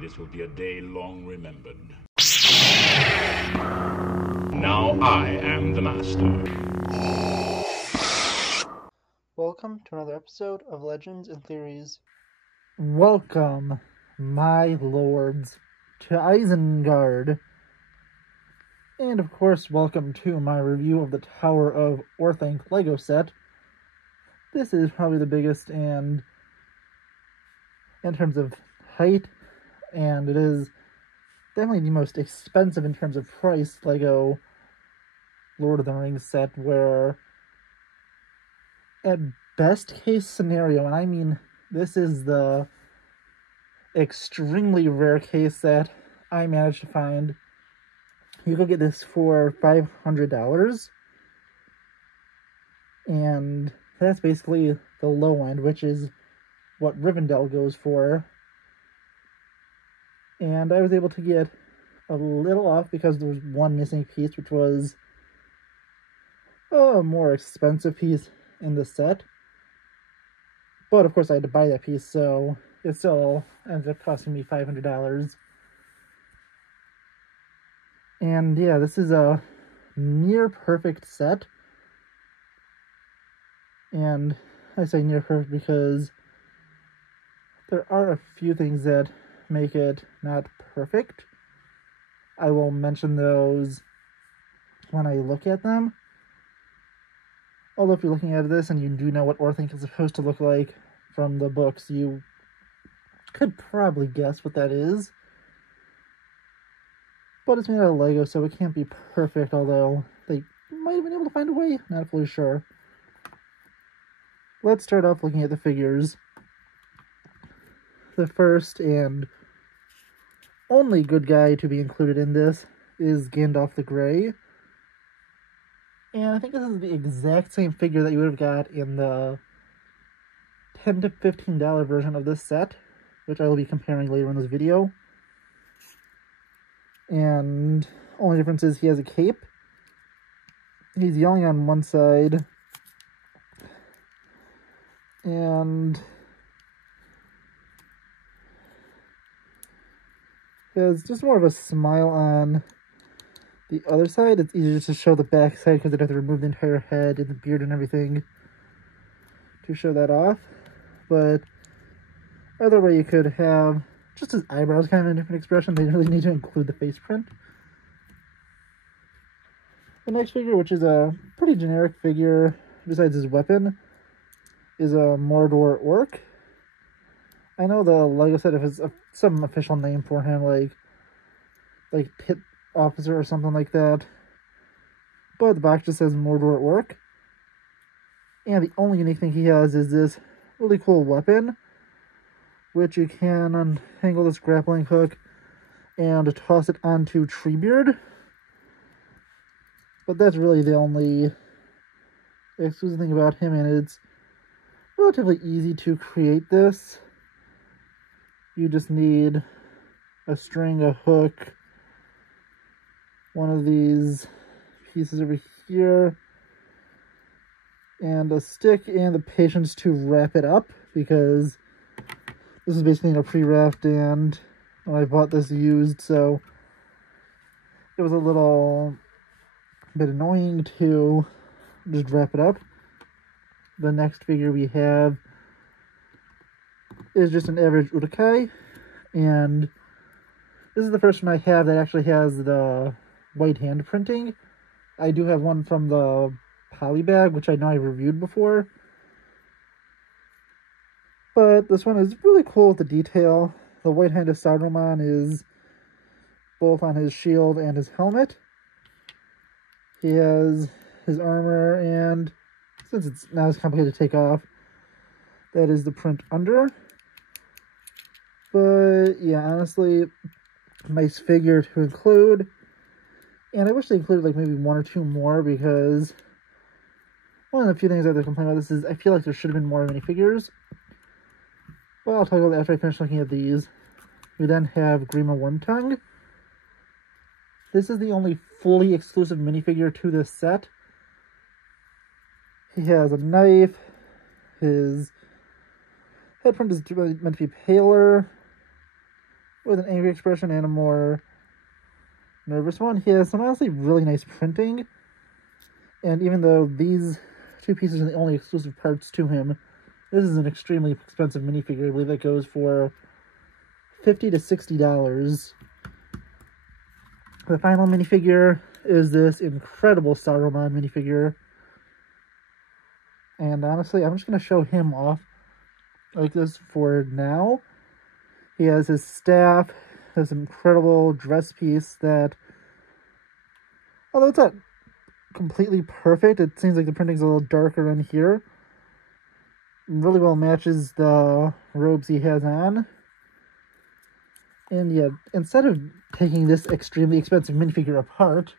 This will be a day long remembered. Now I am the master. Welcome to another episode of Legends and Theories. Welcome, my lords, to Isengard. And of course, welcome to my review of the Tower of Orthanc Lego set. This is probably the biggest and in terms of height, and it is definitely the most expensive in terms of price Lego Lord of the Rings set, where at best case scenario, and I mean this is the extremely rare case that I managed to find, you could get this for $500, and that's basically the low end, which is what Rivendell goes for. And I was able to get a little off because there was one missing piece, which was a more expensive piece in the set. But of course I had to buy that piece, so it still ended up costing me $500. And yeah, this is a near perfect set. And I say near perfect because there are a few things that make it not perfect. I will mention those when I look at them. Although if you're looking at this and you do know what Orthanc is supposed to look like from the books, you could probably guess what that is. But it's made out of Lego, so it can't be perfect, although they might have been able to find a way. Not fully sure. Let's start off looking at the figures. The first and only good guy to be included in this is Gandalf the Grey. And I think this is the exact same figure that you would have got in the $10 to $15 version of this set, which I will be comparing later in this video. And only difference is he has a cape. He's yelling on one side. And there's just more of a smile on the other side. It's easier to show the back side because they'd have to remove the entire head and the beard and everything to show that off. But either way, you could have just his eyebrows kind of a different expression. They really need to include the face print. The next figure, which is a pretty generic figure besides his weapon, is a Mordor orc. I know the Lego set has some official name for him, like pit officer or something like that. But the box just says Mordor orc. And the only unique thing he has is this really cool weapon, which you can untangle this grappling hook and toss it onto Treebeard. But that's really the only exclusive thing about him, and it's relatively easy to create this. You just need a string, a hook, one of these pieces over here, and a stick, and the patience to wrap it up, because this is basically a pre-wrapped, and I bought this used, so it was a little bit annoying to just wrap it up. The next figure we have is just an average Urukai, and this is the first one I have that actually has the white hand printing. I do have one from the poly bag, which I know I reviewed before. But this one is really cool with the detail. The white hand of Saruman is both on his shield and his helmet. He has his armor, and since it's not as complicated to take off, that is the print under. But yeah, honestly, nice figure to include. And I wish they included like maybe one or two more, because one of the few things I have to complain about this is I feel like there should have been more minifigures. Well, I'll talk about that after I finish looking at these. We then have Grima Wormtongue. This is the only fully exclusive minifigure to this set. He has a knife, his Head print is meant to be paler, with an angry expression and a more nervous one. He has some honestly really nice printing, and even though these two pieces are the only exclusive parts to him, this is an extremely expensive minifigure. I believe that goes for $50 to $60. The final minifigure is this incredible Saruman minifigure. And honestly, I'm just going to show him off like this for now. He has his staff, this incredible dress piece that, although it's not completely perfect, it seems like the printing's a little darker in here. Really well matches the robes he has on. And yeah, instead of taking this extremely expensive minifigure apart,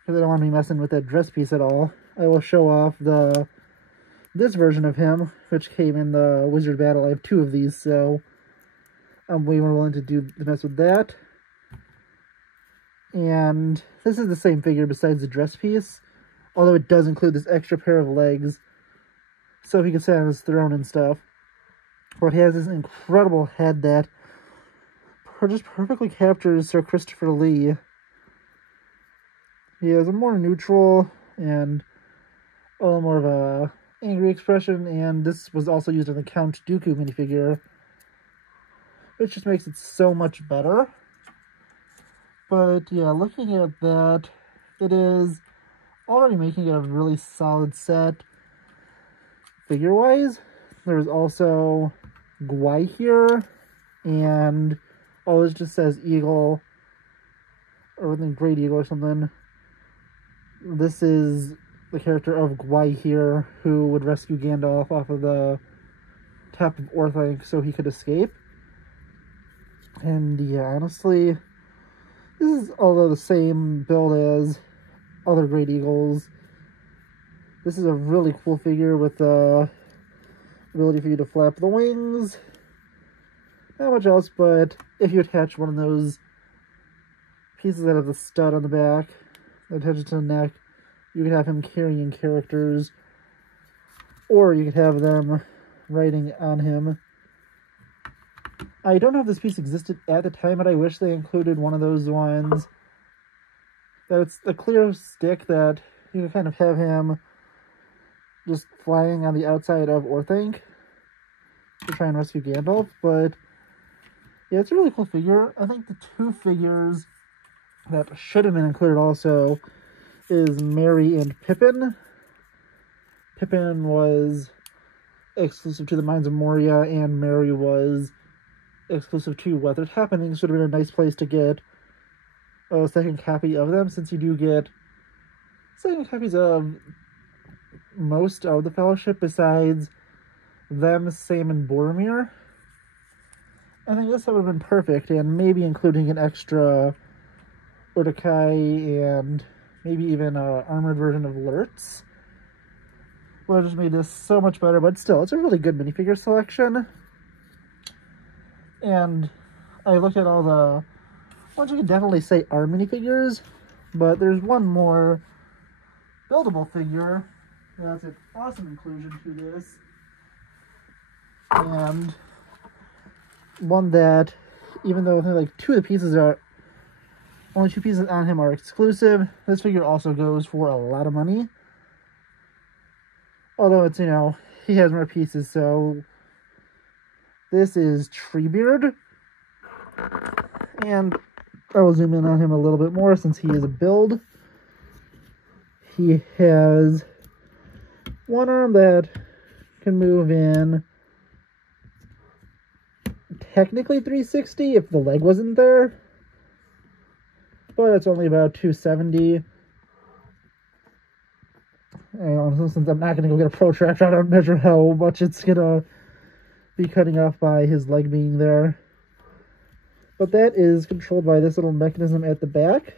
because I don't want to be messing with that dress piece at all, I will show off this version of him, which came in the Wizard Battle. I have two of these, so I'm way more willing to mess with that. And this is the same figure besides the dress piece, although it does include this extra pair of legs, so he can sit on his throne and stuff. But he has this incredible head that just perfectly captures Sir Christopher Lee. He has a more neutral and a little more of a angry expression, and this was also used in the Count Dooku minifigure, which just makes it so much better. But yeah, looking at that, it is already making it a really solid set figure-wise. There's also Gwai here, and this just says Eagle, or the Great Eagle or something. This is the character of Gwai here, who would rescue Gandalf off of the Tower of Orthanc so he could escape. And yeah, honestly, this is, although the same build as other Great Eagles, this is a really cool figure with the ability for you to flap the wings. Not much else, but if you attach one of those pieces that have the stud on the back, that attaches to the neck, you could have him carrying characters, or you could have them riding on him. I don't know if this piece existed at the time, but I wish they included one of those ones that it's a clear stick that you can kind of have him just flying on the outside of Orthanc to try and rescue Gandalf. But yeah, it's a really cool figure. I think the two figures that should have been included also is Merry and Pippin. Pippin was exclusive to the Mines of Moria, and Merry was exclusive to Weathered Happenings. Would have been a nice place to get a second copy of them, since you do get second copies of most of the Fellowship besides them, Sam, and Boromir. I think this would have been perfect, and maybe including an extra Uruk-hai and maybe even an armored version of Lurtz would have just made this so much better. But still, it's a really good minifigure selection. And I looked at all the ones you can definitely say are minifigures, but there's one more buildable figure that's an awesome inclusion to this, and one that, even though like only two pieces on him are exclusive, this figure also goes for a lot of money. Although it's, he has more pieces, so this is Treebeard. And I will zoom in on him a little bit more since he is a build. He has one arm that can move in technically 360 if the leg wasn't there, but it's only about 270. And since I'm not going to go get a protractor, I don't measure how much it's going to be cutting off by his leg being there. But that is controlled by this little mechanism at the back.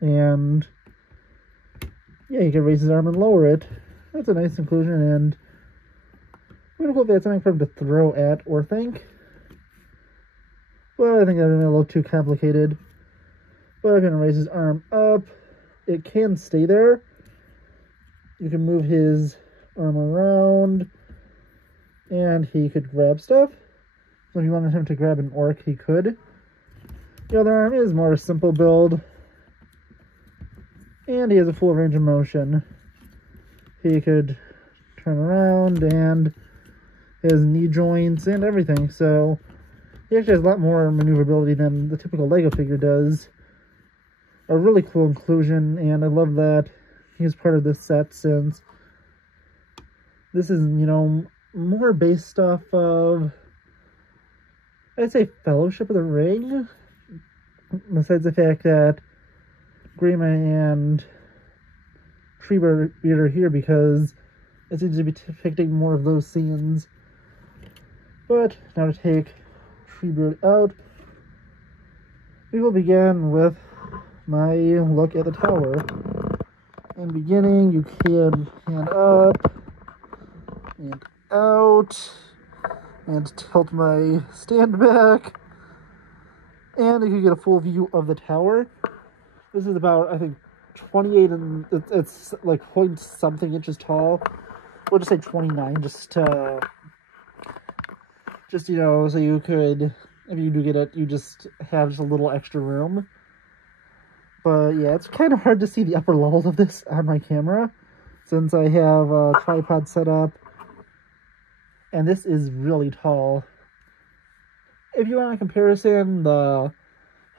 And yeah, you can raise his arm and lower it. That's a nice inclusion, and I'm going to hope that's something for him to throw at Orthanc. Well, I think that would be a little too complicated. But I'm going to raise his arm up. It can stay there. You can move his arm around. And he could grab stuff. So if you wanted him to grab an orc, he could. The other arm is more a simple build. And he has a full range of motion. He could turn around and his knee joints and everything. So he actually has a lot more maneuverability than the typical Lego figure does. A really cool inclusion, and I love that he's part of this set, since this is, you know, more based off of, I'd say, Fellowship of the Ring, besides the fact that Grima and Treebeard are here, because it seems to be depicting more of those scenes. But now to take Treebeard out, we will begin with my look at the tower. In beginning, you can hand up and out and tilt my stand back, and you can get a full view of the tower. This is about, I think, 28, and it's like point something inches tall. We'll just say 29, just you know, so you could, if you do get it, you just have just a little extra room. But yeah, it's kind of hard to see the upper levels of this on my camera, since I have a tripod set up, and this is really tall. If you want a comparison, the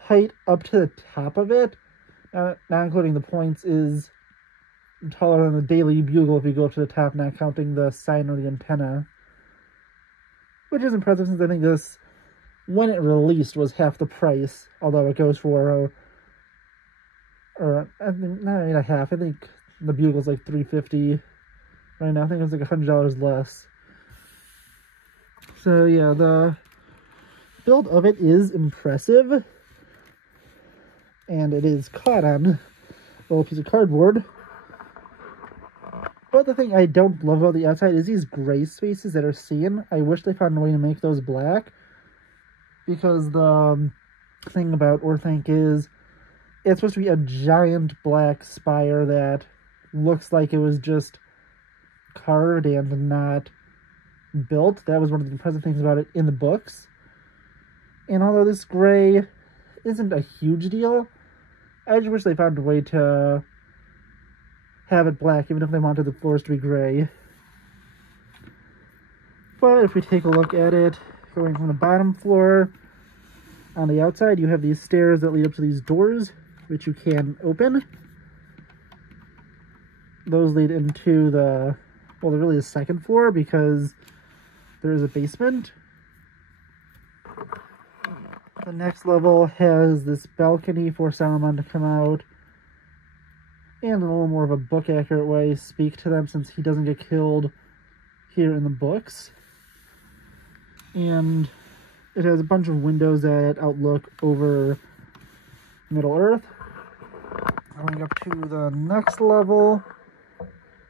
height up to the top of it, not including the points, is taller than the Daily Bugle if you go up to the top, not counting the sign or the antenna. Which is impressive, since I think this, when it released, was half the price, although it goes for, or I think, not even a half, I think the Bugle's like $350 right now. I think it's like $100 less. So yeah, the build of it is impressive, and it is caught on a little piece of cardboard. But the thing I don't love about the outside is these gray spaces that are seen. I wish they found a way to make those black, because the thing about Orthanc is it's supposed to be a giant black spire that looks like it was just carved and not built. That was one of the impressive things about it in the books. And although this gray isn't a huge deal, I just wish they found a way to have it black, even if they wanted the floors to be gray. But if we take a look at it, going from the bottom floor, on the outside you have these stairs that lead up to these doors, which you can open. Those lead into the, well, they're really the second floor, because there is a basement. The next level has this balcony for Saruman to come out, and in a little more of a book-accurate way, speak to them, since he doesn't get killed here in the books. And it has a bunch of windows that outlook over Middle-earth. Going up to the next level,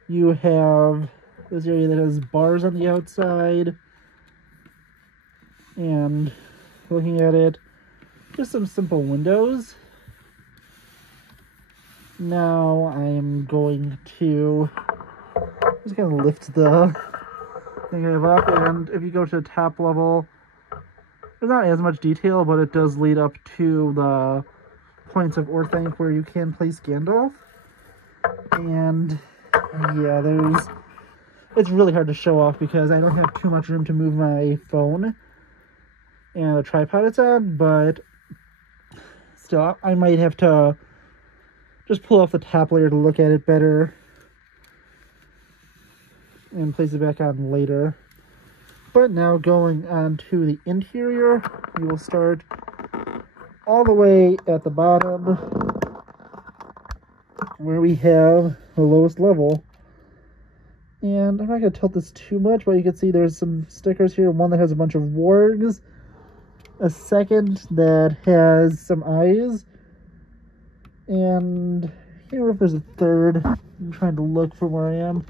you have this area that has bars on the outside, and looking at it, just some simple windows. Now I am going to just kind of lift the thing I have up, and if you go to the top level, there's not as much detail, but it does lead up to the points of Orthanc where you can place Gandalf. And yeah, it's really hard to show off because I don't have too much room to move my phone and the tripod it's on, but still, I might have to just pull off the top layer to look at it better and place it back on later. But now going on to the interior, we will start all the way at the bottom where we have the lowest level. And I'm not going to tilt this too much, but you can see there's some stickers here. One that has a bunch of wargs, a second that has some eyes, and I can't remember if there's a third. I'm trying to look for where I am.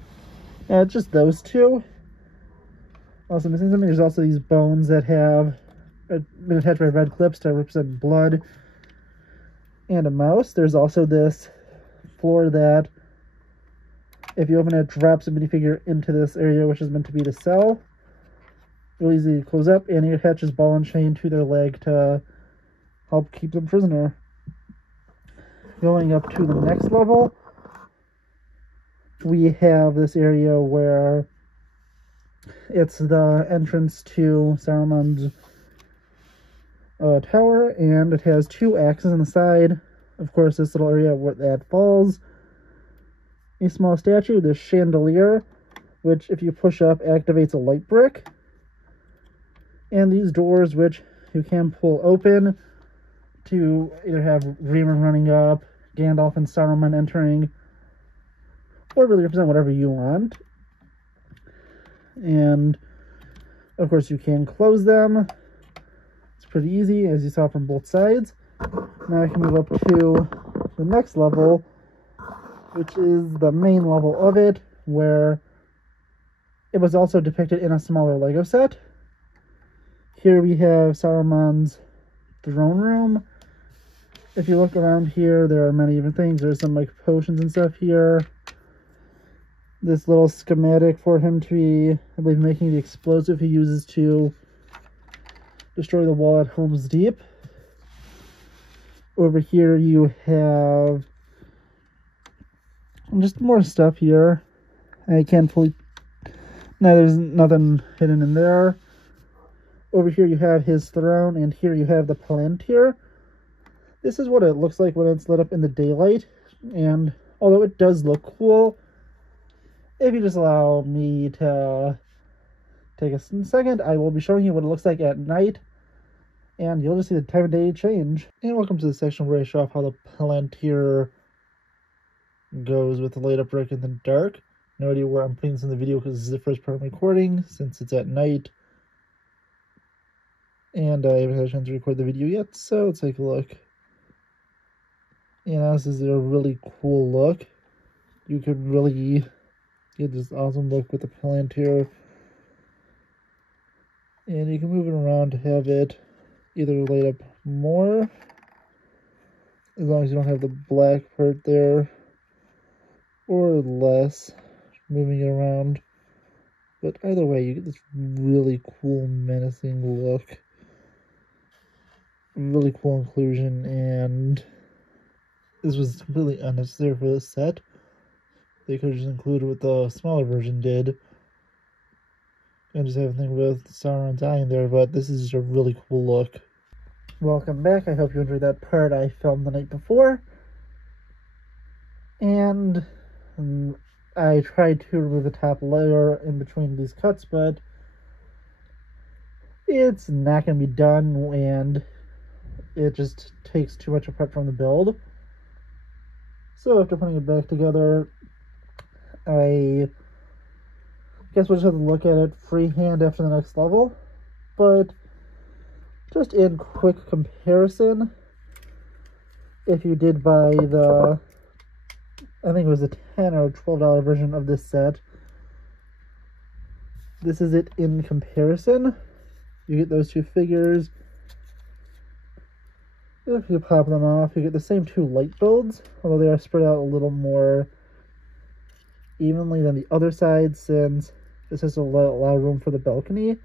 Yeah, it's just those two. Also missing something. There's also these bones that have been attached by red clips to represent blood, and a mouse. There's also this floor that, if you open it, drops a minifigure into this area, which is meant to be the cell. really easy to close up, and he attaches ball and chain to their leg to help keep them prisoner. Going up to the next level, we have this area where it's the entrance to Saruman's tower, and it has 2 axes on the side. Of course, this little area where that falls, a small statue, this chandelier, which if you push up activates a light brick, and these doors which you can pull open to either have Reamer running up, Gandalf and Saruman entering, or really represent whatever you want. And of course you can close them. It's pretty easy, as you saw from both sides. Now I can move up to the next level, which is the main level of it, where it was also depicted in a smaller Lego set. Here we have Saruman's throne room. If you look around here, there are many different things. There's some like potions and stuff here. This little schematic for him to be, I believe, making the explosive he uses to destroy the wall at Helm's Deep. Over here you have just more stuff here. I can't fully... No, there's nothing hidden in there. Over here you have his throne, and here you have the Palantir. This is what it looks like when it's lit up in the daylight, and although it does look cool, if you just allow me to take a second, I will be showing you what it looks like at night, and you'll just see the time of day change. And welcome to the section where I show off how the Palantir goes with the light up brick in the dark. No idea where I'm putting this in the video because this is the first part of recording, since it's at night. And I haven't had a chance to record the video yet, so let's take a look. And this is a really cool look. You could really get this awesome look with the Palantir. And you can move it around to have it either light up more, as long as you don't have the black part there, or less, moving it around. But either way, you get this really cool, menacing look. Really cool inclusion, and this was completely unnecessary for this set. They could have just included what the smaller version did, and just have a thing with Sauron's eye in there, but this is just a really cool look. Welcome back. I hope you enjoyed that part I filmed the night before. And I tried to remove the top layer in between these cuts, but it's not going to be done, and it just takes too much apart from the build. So after putting it back together, I guess we'll just have to look at it freehand after the next level. But just in quick comparison, if you did buy the, I think it was a $10 or $12 version of this set, this is it in comparison. You get those 2 figures. If you pop them off, you get the same 2 light builds, although they are spread out a little more evenly than the other side, since this has a lot of room for the balcony.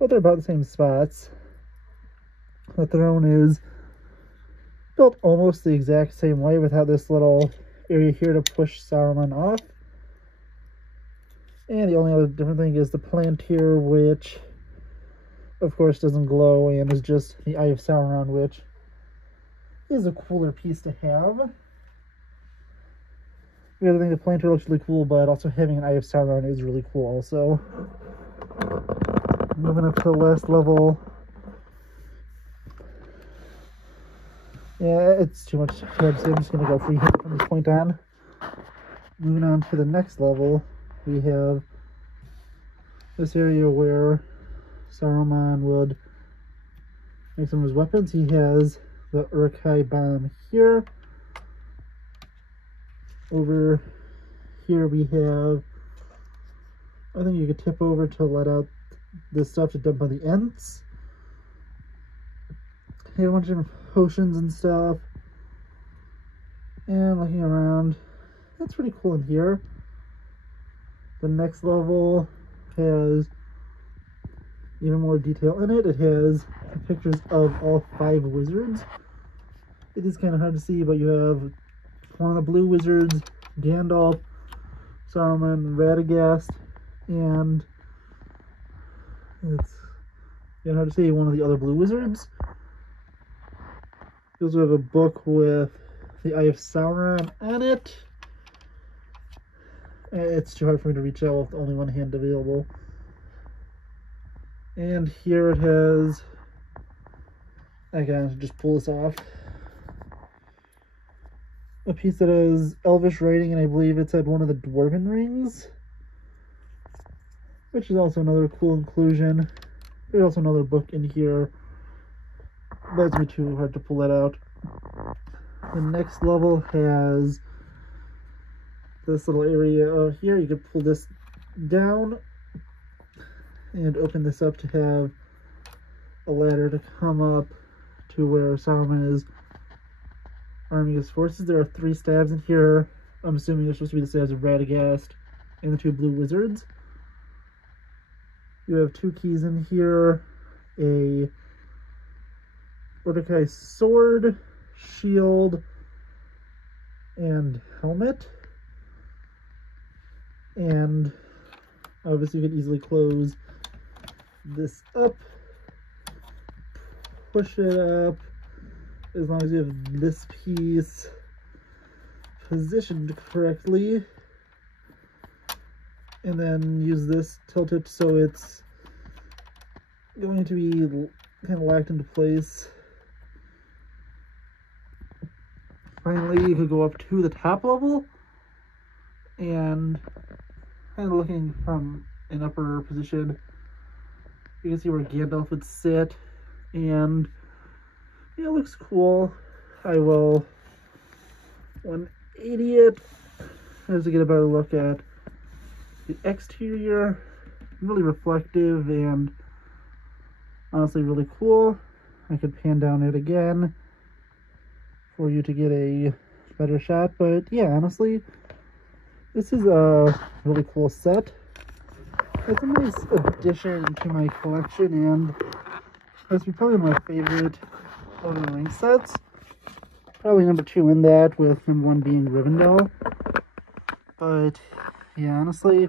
But they're about the same spots. The throne is built almost the exact same way, without this little area here to push Saruman off. And the only other different thing is the Palantir, which of course doesn't glow and is just the Eye of Sauron, which is a cooler piece to have. The other thing, the Palantir looks really cool, but also having an Eye of Sauron is really cool also. Moving up to the last level. Yeah, it's too much to say. I'm just going to go freehand from this point on. Moving on to the next level, we have this area where Saruman would make some of his weapons. He has the Uruk-hai bomb here. Over here we have, I think you could tip over to let out this stuff to dump on the ends. Have a bunch of different potions and stuff. And looking around, that's pretty cool in here. The next level has even more detail in it. It has pictures of all 5 wizards. It is kind of hard to see, but you have one of the blue wizards, Gandalf, Saruman, Radagast, and it's kind of hard to see one of the other blue wizards. You also have a book with the Eye of Sauron on it. It's too hard for me to reach out with only one hand available. And here it has, I can just pull this off, a piece that has Elvish writing, and I believe it's at one of the Dwarven rings, which is also another cool inclusion. There's also another book in here, but it's going to be too hard to pull that out. The next level has this little area here. You can pull this down and open this up to have a ladder to come up to where Saruman is arming his forces. There are 3 stabs in here. I'm assuming they're supposed to be the stabs of Radagast and the 2 blue wizards. You have 2 keys in here, a Mordecai sword, shield, and helmet. And obviously you can easily close this up, push it up, as long as you have this piece positioned correctly, and then use this, tilt it so it's going to be kind of locked into place. Finally, you could go up to the top level, and kind of looking from an upper position, you can see where Gandalf would sit, and yeah, it looks cool. I will 180 it as to get a better look at the exterior. Really reflective and honestly really cool. I could pan down it again for you to get a better shot, but yeah, honestly, this is a really cool set. It's a nice addition to my collection, and it's probably my favorite Lord of the Rings sets. Probably number 2 in that, with number 1 being Rivendell. But yeah, honestly,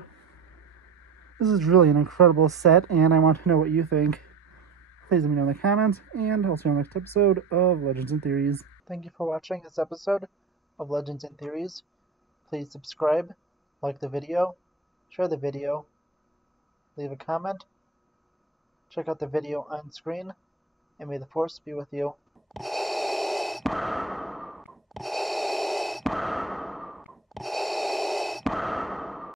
this is really an incredible set, and I want to know what you think. Please let me know in the comments, and I'll see you on the next episode of Legends and Theories. Thank you for watching this episode of Legends and Theories. Please subscribe, like the video, share the video, leave a comment, check out the video on screen, and may the Force be with you.